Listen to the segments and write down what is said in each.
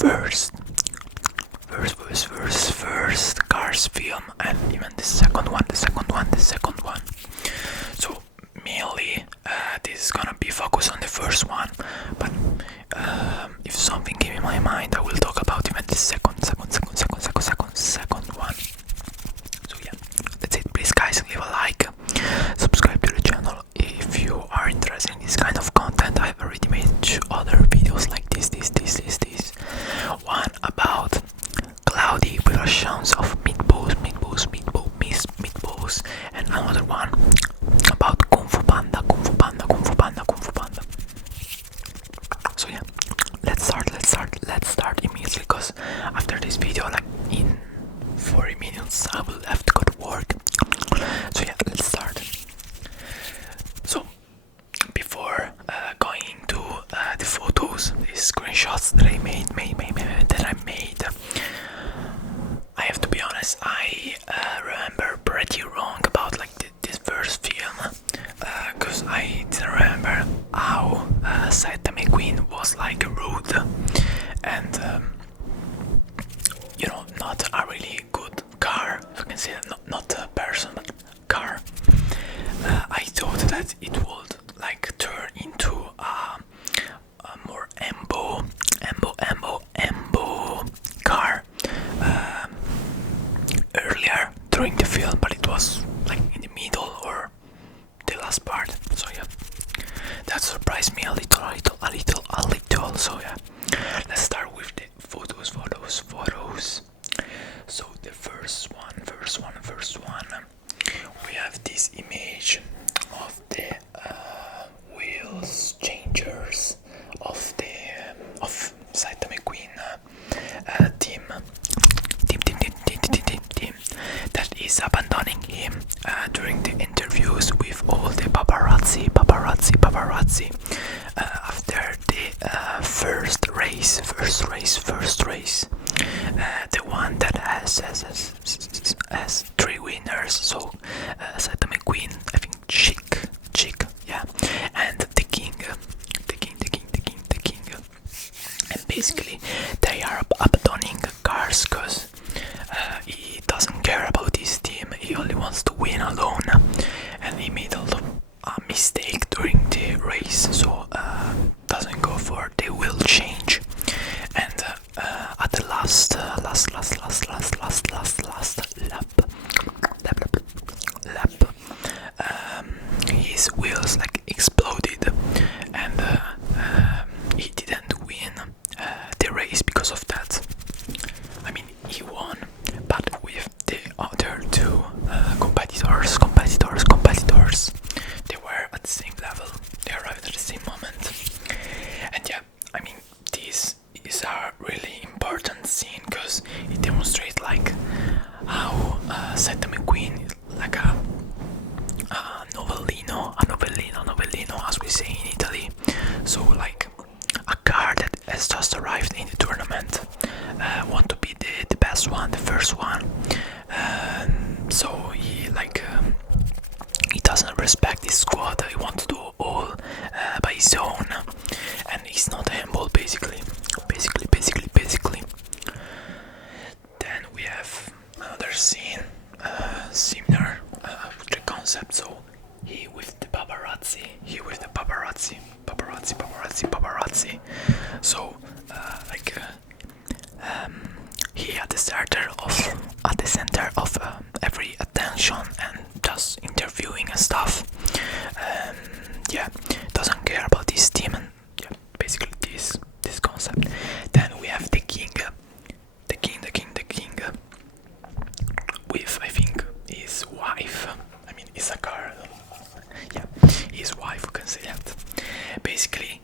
first Cars film, and even the second one. So mainly this is gonna be focused on the first one, but if something came in my mind, I will talk about even the second one. So yeah, that's it. Please guys, leave a like, subscribe to the channel if you are interested in this kind of content. I've already made 2 other videos like this. One about cloudy versions of meatballs, and another one about Kung Fu Panda. So yeah, let's start immediately, because after this video, like in 40 minutes, I will have to go to work. So yeah, let's start. So before going into the photos, the screenshots that I made, I have to be honest, I remember pretty wrong about like this first film, because I didn't remember how McQueen was like rude and not a really good car, if I can say that. Not a person, but car. I thought that it would like turn into a more embo car earlier during the film, but it was like in the middle or the last part. So yeah, that surprised me a little. So yeah, let's start with the photos. So the first one, we have this image of the wheels changers of Saita McQueen team that is abandoning him during the interviews with all the paparazzi after the first race, the one that has 3 winners. So Saita McQueen, I think Chick, yeah, and the king, and basically they are abandoning cars because he doesn't care about his team. He only wants to win alone, and he made a mistake during the race, so doesn't go for the wheel change. And at the last lap, his wheels like exploded, and he didn't win the race because of that. I mean, he won, but with the other 2 competitors, they were at the same level. They arrived at the same moment. And yeah, I mean, this is a really important scene because it demonstrates like how Saita McQueen is like a novellino, as we say in Italy. So like a car that has just arrived in the tournament, want to be the best one, the first one. So he doesn't respect his squad. He wants to do all by his own, and he's not humble, basically. Then we have another scene similar with the concept. So he with the paparazzi. So he at the center of every attention and just interviewing and stuff. Yeah, doesn't care about his team, and yeah, basically this concept. Then we have the king, with I think his wife. I mean, it's a car. Yeah, his wife, we can say that. Basically,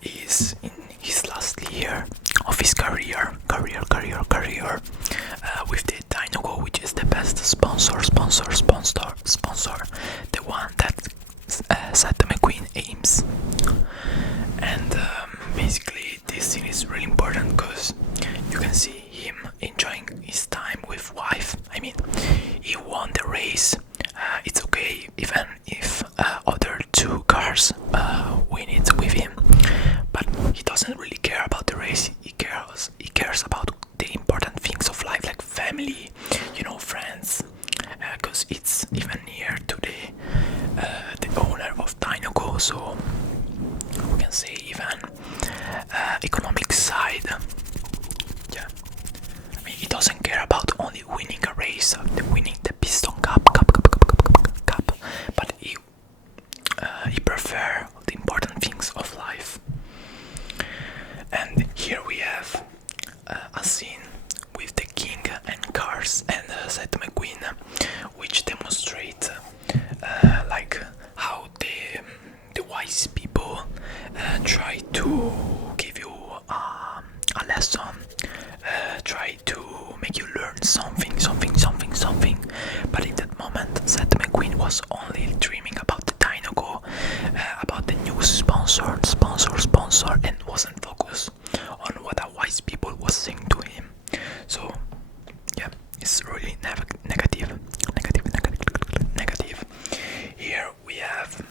he's in his last year of his career with the Dinogo, which is the best sponsor, the one that Saita McQueen aims. And basically this scene is really important because you can see him enjoying his time with wife. I mean, he won the race. It's okay even if other 2 cars win it with him, but he doesn't really care about the race. He economic side. Yeah, I mean, he doesn't care about only winning a race, winning the piston cup, but he prefers the important things of life. And here we have a scene with the king and cars and Seth McQueen, which demonstrate like how the wise people try to give you a lesson, try to make you learn something. But in that moment, Seth McQueen was only dreaming about the Dinoco, about the new sponsor, and wasn't focused on what a wise people was saying to him. So yeah, it's really negative. Here we have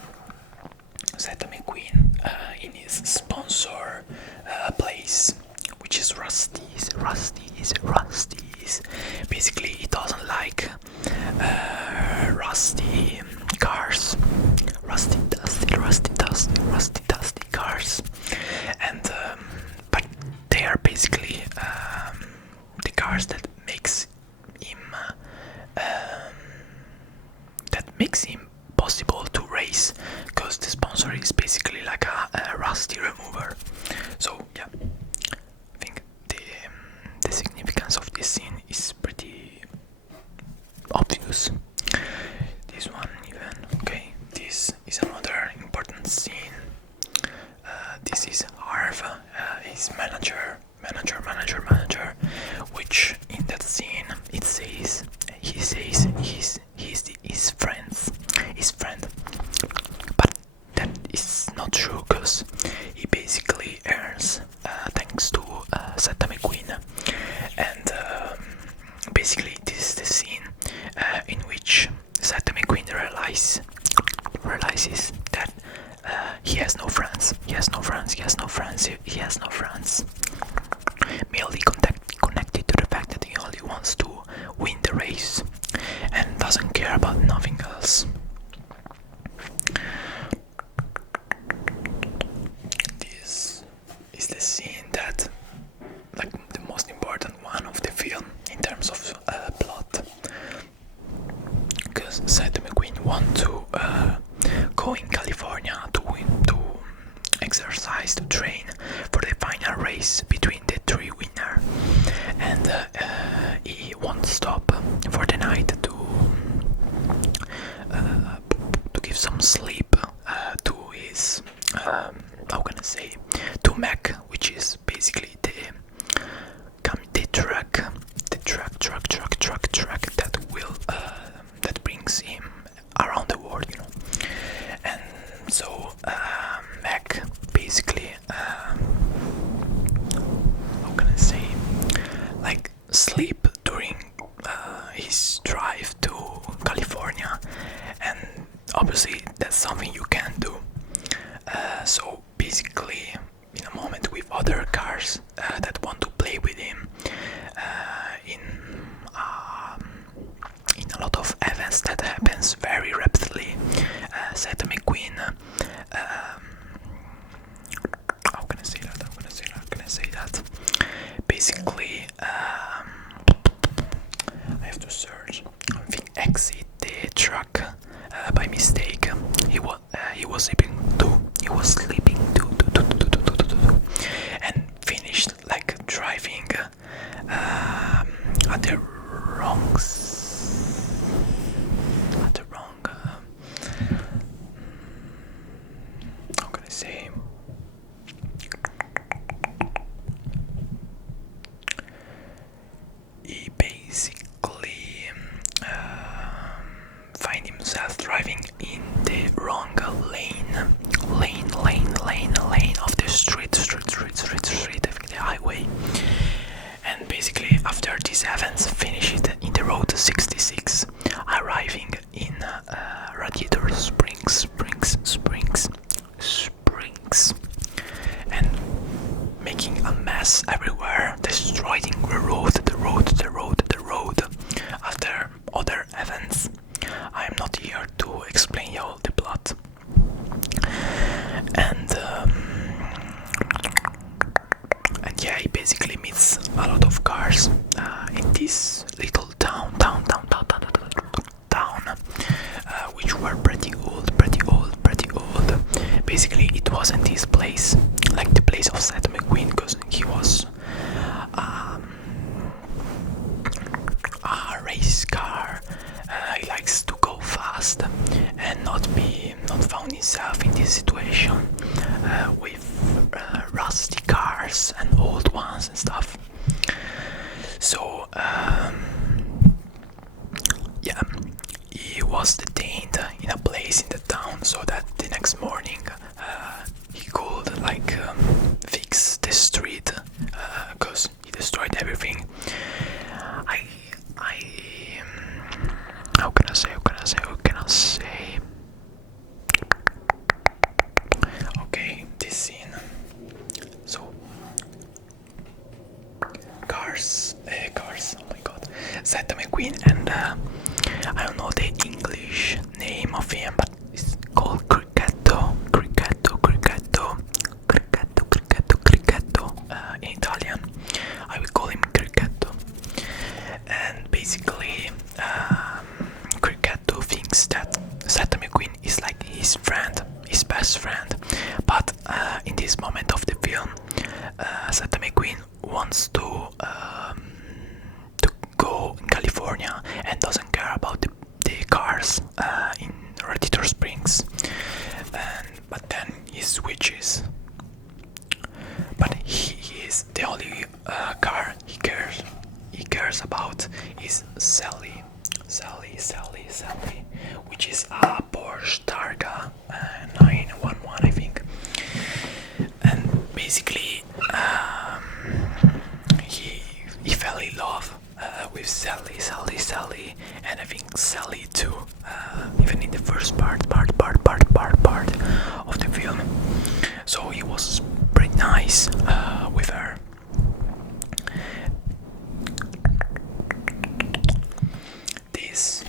Seth McQueen in his sponsor place, which is Rusty's. Basically, he doesn't like rusty cars, rusty dusty cars, and but they are basically the cars that makes him possible to race, because the sponsor is basically like a rusty remover. So yeah, I think the significance of this scene is pretty obvious. This one even, okay, this is another important scene. This is Harv, his manager, which in that scene he says his friend, but that is not true, because he basically earns thanks to Seth McQueen, and basically this is the scene in which Seth McQueen realizes that he has no friends, merely connected to the fact that he only wants to win the race and doesn't care about nothing else. This is the scene that, like, the most important one of the film in terms of plot, because Seth McQueen wants to go in California to exercise, to train for the final race between the three winners, and he won't stop for the night to give some sleep to his to Mac, which is basically the truck that brings him around the world, you know. And so Mac basically like sleep during his drive to California, and obviously that's something you can't do. So basically, in a moment with other cars that want to play with him in a lot of events that happens very rapidly, Seth McQueen how can I say that? Basically, I have to search. I think exit the truck by mistake. He was sleeping too, and finished like driving at the wrong. How can I say? He basically find himself driving in the wrong lane of the street, the highway. And basically, after these events, finish it in the road 66, arriving in Radiator Springs, and making a mess everywhere, destroying the road. After other events, I am not here to explain you all the plot. And Seth McQueen, and I don't know the English name of him, but it's called Cricchetto. In Italian, I would call him Cricchetto. And basically, Cricchetto thinks that Seth McQueen is like his friend, his best friend. But in this moment of the film, Seth McQueen wants to go in California and doesn't care about the cars in Radiator Springs. But then he switches. But he is the only car he cares about is Sally, which is a Porsche Targa 911, I think. And basically, he fell in love with Sally, and I think Sally too. Even in the first part of the film, so he was pretty nice with her. This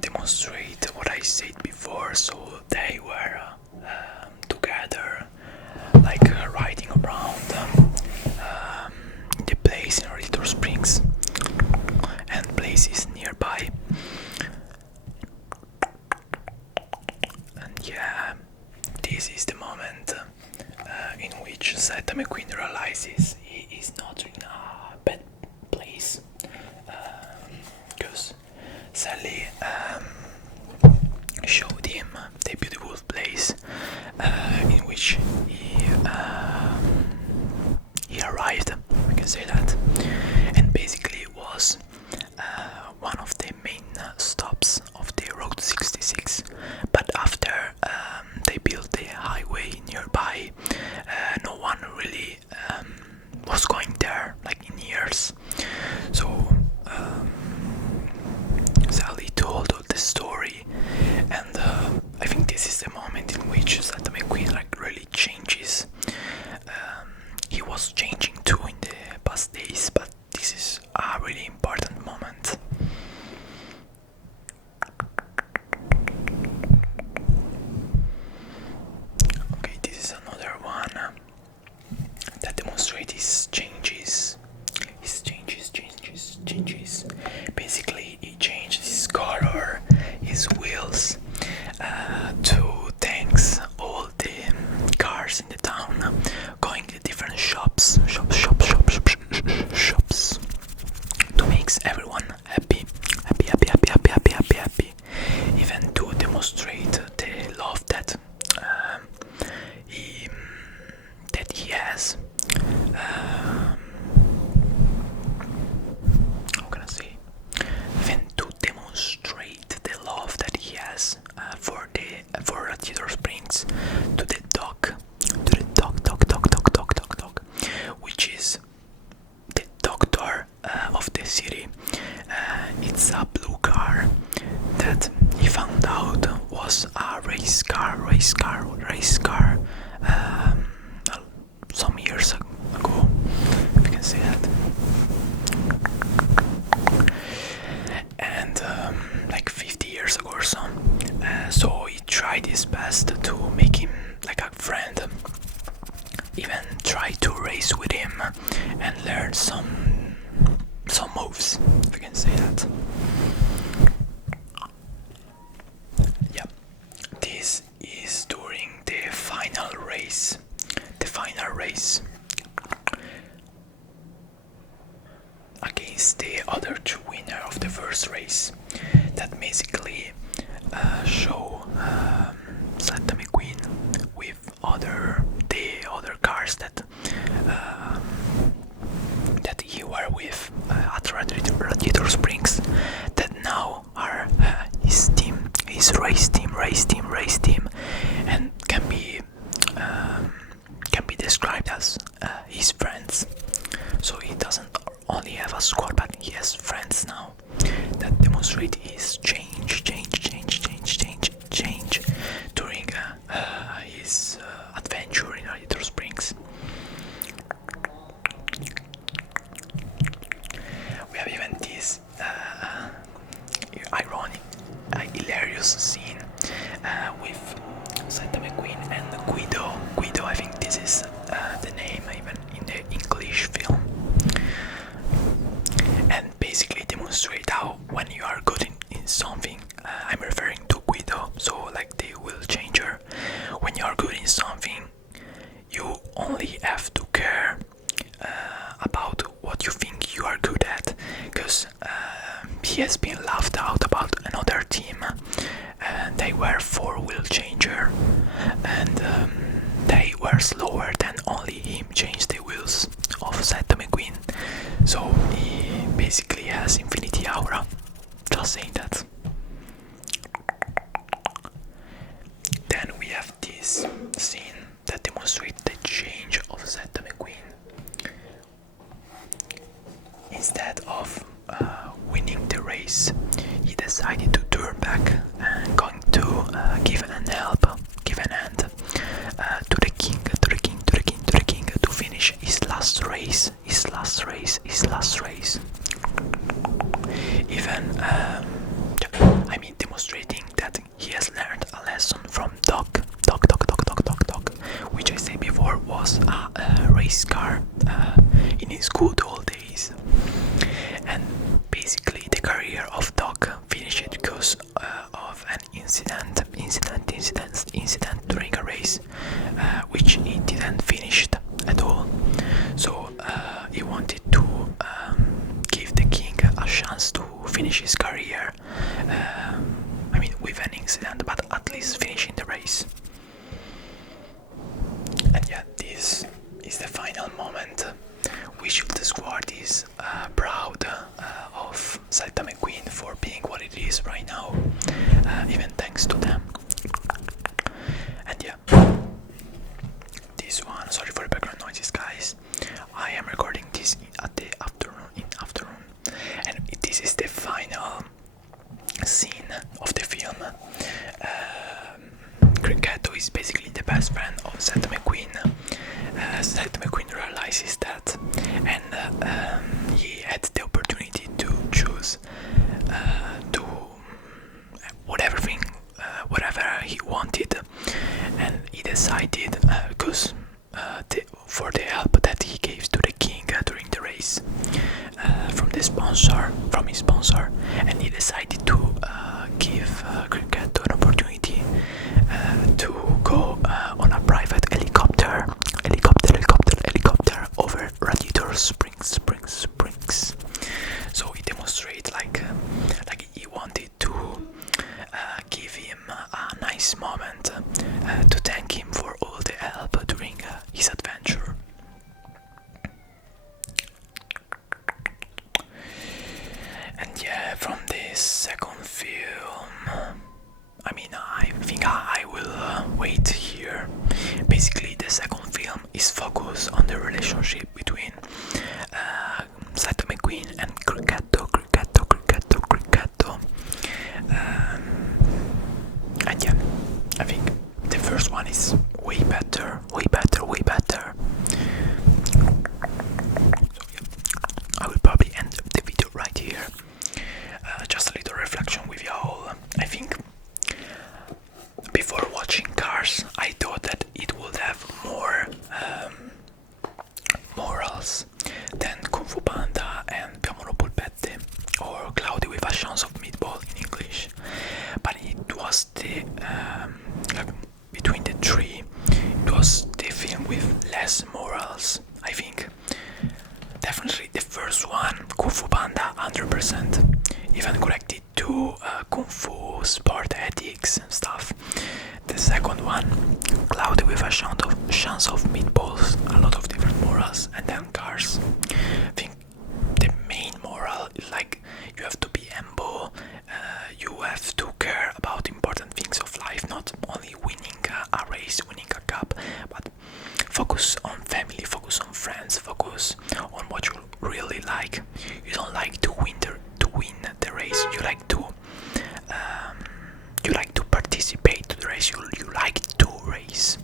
demonstrate what I said before. So they were together, like riding around the place in Radiator Springs and places nearby. And yeah, this is the moment in which Seth McQueen realizes he is not in a bad place, because Sally showed him the beautiful place in which he arrived, we can say that, and basically it was one of the main stops of the Road 66. But after they built the highway nearby, no one really was going there, like in years. So Sally told the story, and I think this is the moment in which Seth McQueen like really changes. He was changing too in the past days, but this is a really important moment. Okay, this is another one that demonstrates his changes. Basically, he changed his color, his wheels, to thanks all the cars in the town, going to different shops to make everyone happy, even to demonstrate the love that he has. How can I say? Even to demonstrate the love that he has for Radiator Springs to the dog, which is the doctor of the city. It's a blue car that he found out was a race car, some years ago, if you can say that. And like 50 years ago or so. So he tried his best to make him like a friend, even try to race with him and learn some moves, if you can say that. Yeah, this is during the final race. Against the other two winners of the first race, that basically show Seth McQueen with the other cars that he were with at Radiator Springs, that now are his team, his race team, and can be described as his friends. So he doesn't only have a squad, but he has friends now that demonstrate his change during his adventure in Radiator Springs. We have even this demonstrate how when you are good in something, I'm referring to Guido, so like the wheel changer. When you are good in something, you only have to care about what you think you are good at, because he has been laughed out about another team, and they were four-wheel changer, and they were slower than only him change the wheels of Seth McQueen, so he basically has infinity aura. Just saying that. Then we have this scene that demonstrates the change of Seth McQueen. Instead of winning the race, he decided to turn back and going to give an hand to the king, to finish his last race. Even, demonstrating that he has learned a lesson from Doc, which I said before was a race car in his good old days. And basically the career of Doc finished because of an incident during a race, which he didn't finish at all. So he wanted to give the king a chance to finish his career, with an incident, but at least finishing the race. And yeah, this is the final moment. We should squad is proud of Seth McQueen for being what it is right now, even thanks to them. And yeah, this one, sorry for the background noises, guys. I am recording this at the afternoon, and this is the final scene of the film. Cricketto is basically the best friend of Seth McQueen. Seth McQueen realizes that, and he had the opportunity to choose to whatever he wanted, and he decided because for the help that he gave to the king during the race from his sponsor, and he decided to give Cricketto an opportunity to go on a private helicopter over Radiator Springs. So he demonstrates like he wanted to give him a nice moment to thank him for all the help during his adventure. And yeah, from this second film, I think I will wait here. Basically, the second film is focused on the relationship between Seth McQueen and Cricketto. And yeah, I think the first one is way better. So yeah, I will probably end the video right here. Just a little reflection with you all. I think before watching Cars, I thought that it would have more morals than Kung Fu Panda and Piomolo Polpette, or Cloudy with a Chance of Meatball in English. But it was the between the three, it was the film with less morals. I think definitely the first one, Kung Fu Panda, 100%, even connected to Kung Fu sport ethics and stuff. The second one, Cloudy with a Chance of Meatballs, a lot of different morals. And then Cars, I think the main moral is like you have to be humble, you have to care about important things of life, not only winning a race, winning a cup, but focus on family, focus on friends, focus on what you really like. You don't like to win the race. You like to participate to the race. You like to race.